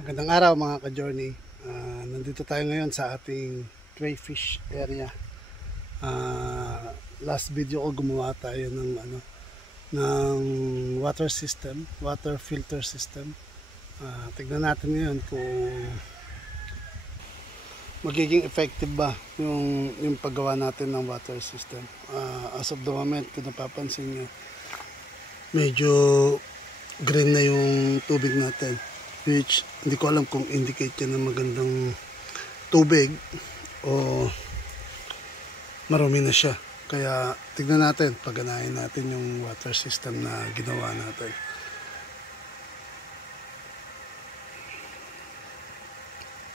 Magandang araw mga ka-journey. Nandito tayo ngayon sa ating crayfish area. Last video ko gumawa tayo ng water system, water filter system. Tignan natin ngayon kung magiging effective ba yung paggawa natin ng water system. As of the moment, kung napapansin nyo, medyo green na yung tubig natin, which hindi ko alam kung indicate yan ng magandang tubig o marumi na siya. Kaya tignan natin, pagganahin natin yung water system na ginawa natin.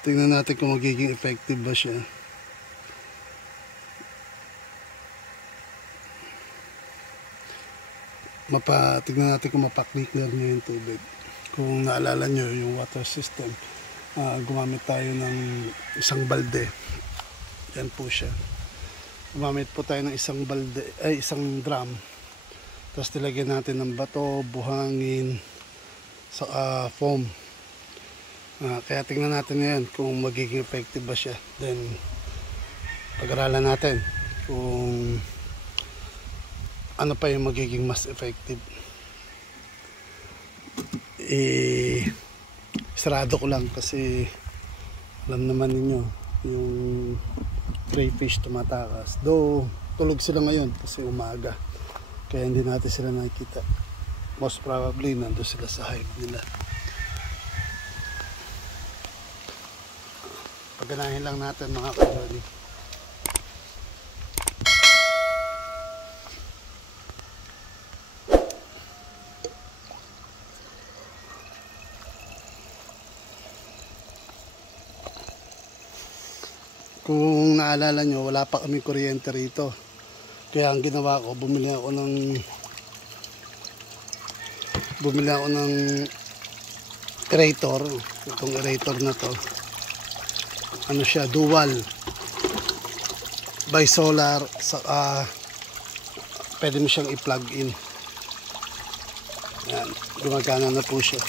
Tignan natin kung magiging effective ba siya. Tignan natin kung mapaklikler niya yung tubig. Kung naalala nyo yung water system, gumamit tayo ng isang balde. Yan po siya. Gumamit po tayo ng isang drum. Tapos nilagyan natin ng bato, buhangin, foam. Kaya tingnan natin ngayon kung magiging effective ba siya. Then pag-aralan natin kung ano pa yung magiging mas effective. Sarado ko lang kasi alam naman ninyo yung crayfish tumatakas. Though tulog sila ngayon kasi umaga, kaya hindi natin sila nakikita. Most probably nandun sila sa hive nila. Pagganahin lang natin mga ka-journey. Kung naalala nyo, wala pa kami kuryente rito. Kaya ang ginawa ko, bumili ako ng aerator. Itong aerator na to, ano siya, dual bisolar. Pwede mo siyang i-plug in. Yan, gumagana na po siya.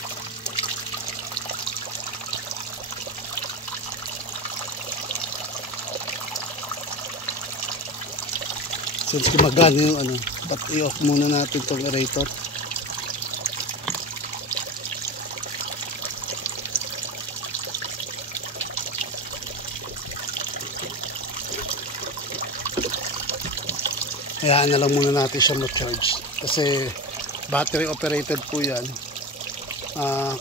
Since gumagana yung i-off muna natin itong aerator. Hayaan na lang muna natin siya ma-charge. Kasi battery operated po yan.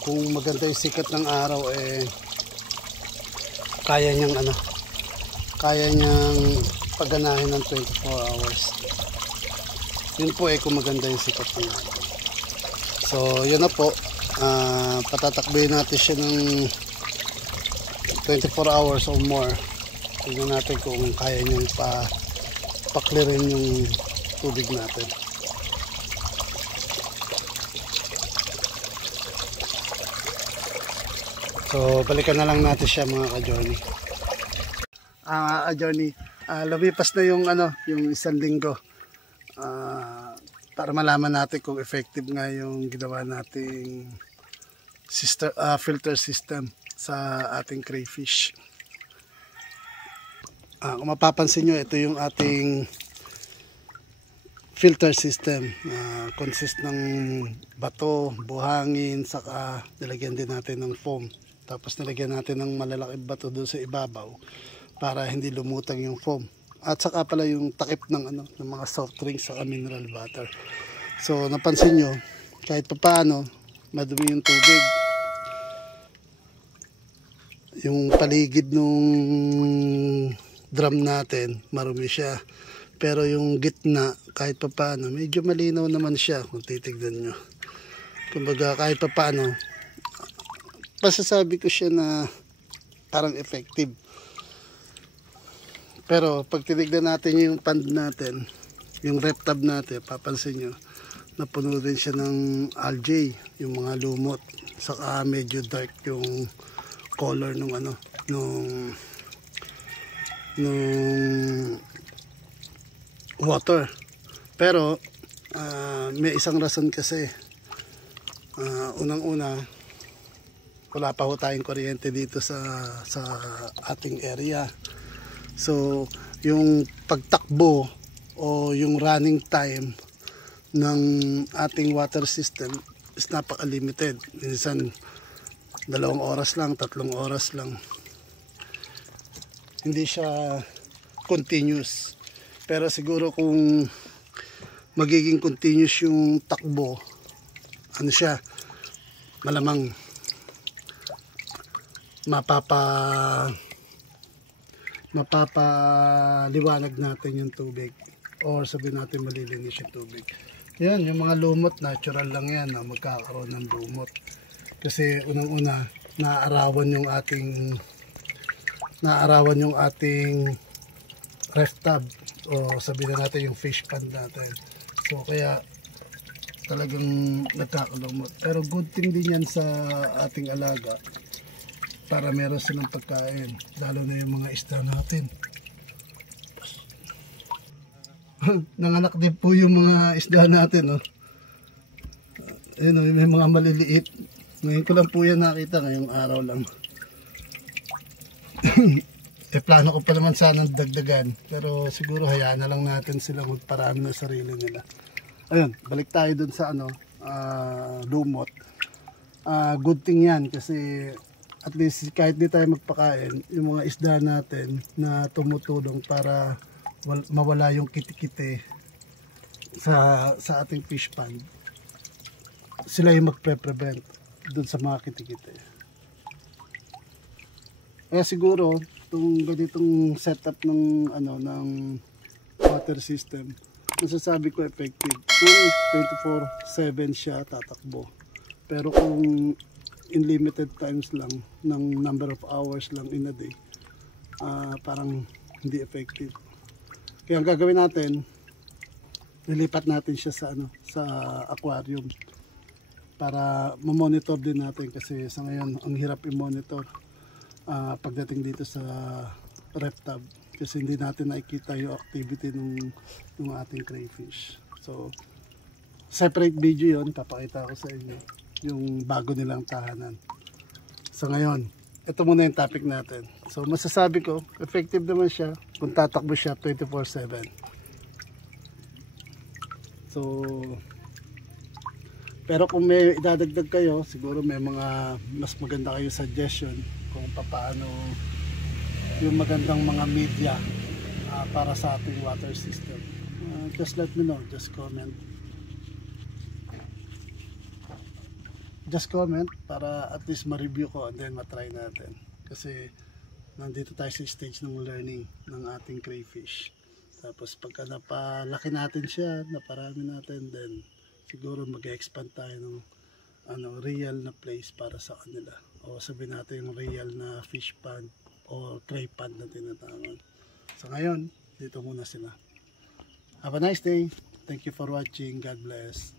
Kung maganda yung sikat ng araw, kaya niyang pagganahin ng 24 hours. Yun po kung maganda yung sikat ng araw. So yun na po, patatakbuhin natin siya ng 24 hours or more. Tingnan natin kung kaya niyang paklirin yung tubig natin. So balikan na lang natin siya mga ka-journey. Journey, lumipas na yung isang linggo, para malaman natin kung effective nga yung ginawa nating filter system sa ating crayfish. Kung mapapansin nyo, ito yung ating filter system. Consist ng bato, buhangin, saka nilagyan din natin ng foam. Tapos nilagyan natin ng malalaking bato doon sa ibabaw para hindi lumutang yung foam. At saka pala yung takip ng mga soft drinks saka mineral water. So napansin nyo, kahit pa paano madumi yung tubig. Yung paligid nung drum natin, marumi siya. Pero yung gitna, kahit pa paano, medyo malinaw naman siya kung titignan nyo. Kumbaga kahit pa paano, pasasabi ko siya na parang effective. Pero pag tinignan natin yung pond natin, yung rep tab natin, papansin nyo, napuno din siya ng algae, yung mga lumot. Saka medyo dark yung color nung water. Pero may isang rason kasi. Unang-una, wala pa ho tayong kuryente dito sa ating area. So yung pagtakbo o yung running time ng ating water system is napaka-limited. Minsan 2 oras lang, 3 oras lang. Hindi siya continuous. Pero siguro kung magiging continuous yung takbo, ano siya, malamang mapapaliwanag natin yung tubig, or sabihin natin malilinis yung tubig. Yan, yung mga lumot, natural lang yan na magkakaroon ng lumot. Kasi unang-una, naaarawan yung ating ref tub, o sabihin natin yung fish pond natin. So kaya talagang nagkakalumot. Pero good thing din yan sa ating alaga para meron silang pagkain, lalo na yung mga isda natin. Nanganak din po yung mga isda natin, oh. Ayun, oh, may mga maliliit. Ngayon ko lang po yan nakita, ngayong araw lang. Plano ko pa naman sanang dagdagan, pero siguro hayaan na lang natin sila magparami ng sarili nila. Ayun, balik tayo dun sa lumot. Good thing yan kasi at least kahit di tayo magpakain, yung mga isda natin na tumutulong para mawala yung kitikite sa ating fish pond, sila yung magpe-prevent dun sa mga kitikite. Kaya siguro itong ganitong setup ng water system, masasabi ko effective kung 24/7 siya tatakbo. Pero kung in limited times lang, ng number of hours lang in a day, parang hindi effective. Kaya ang gagawin natin, lilipat natin siya sa aquarium para ma-monitor din natin, kasi sa ngayon ang hirap i-monitor pagdating dito sa ref tub, kasi hindi natin nakikita yung activity ng ating crayfish. So separate video yon, papakita ko sa inyo yung bago nilang tahanan. So ngayon, ito muna yung topic natin. So masasabi ko, effective naman siya kung tatakbo siya 24/7. So, pero kung may idadagdag kayo, siguro may mga mas maganda kayo suggestion kung paano yung magandang mga media para sa ating water system. Just let me know, just comment. Just comment para at least ma-review ko and then matry natin. Kasi nandito tayo sa stage ng learning ng ating crayfish. Tapos pagka napalaki natin siya, naparami natin, then siguro mag-expand tayo ng real na place para sa kanila. O sabihin natin yung real na fish pond o cray pond na tinatawag. So ngayon, dito muna sila. Have a nice day. Thank you for watching. God bless.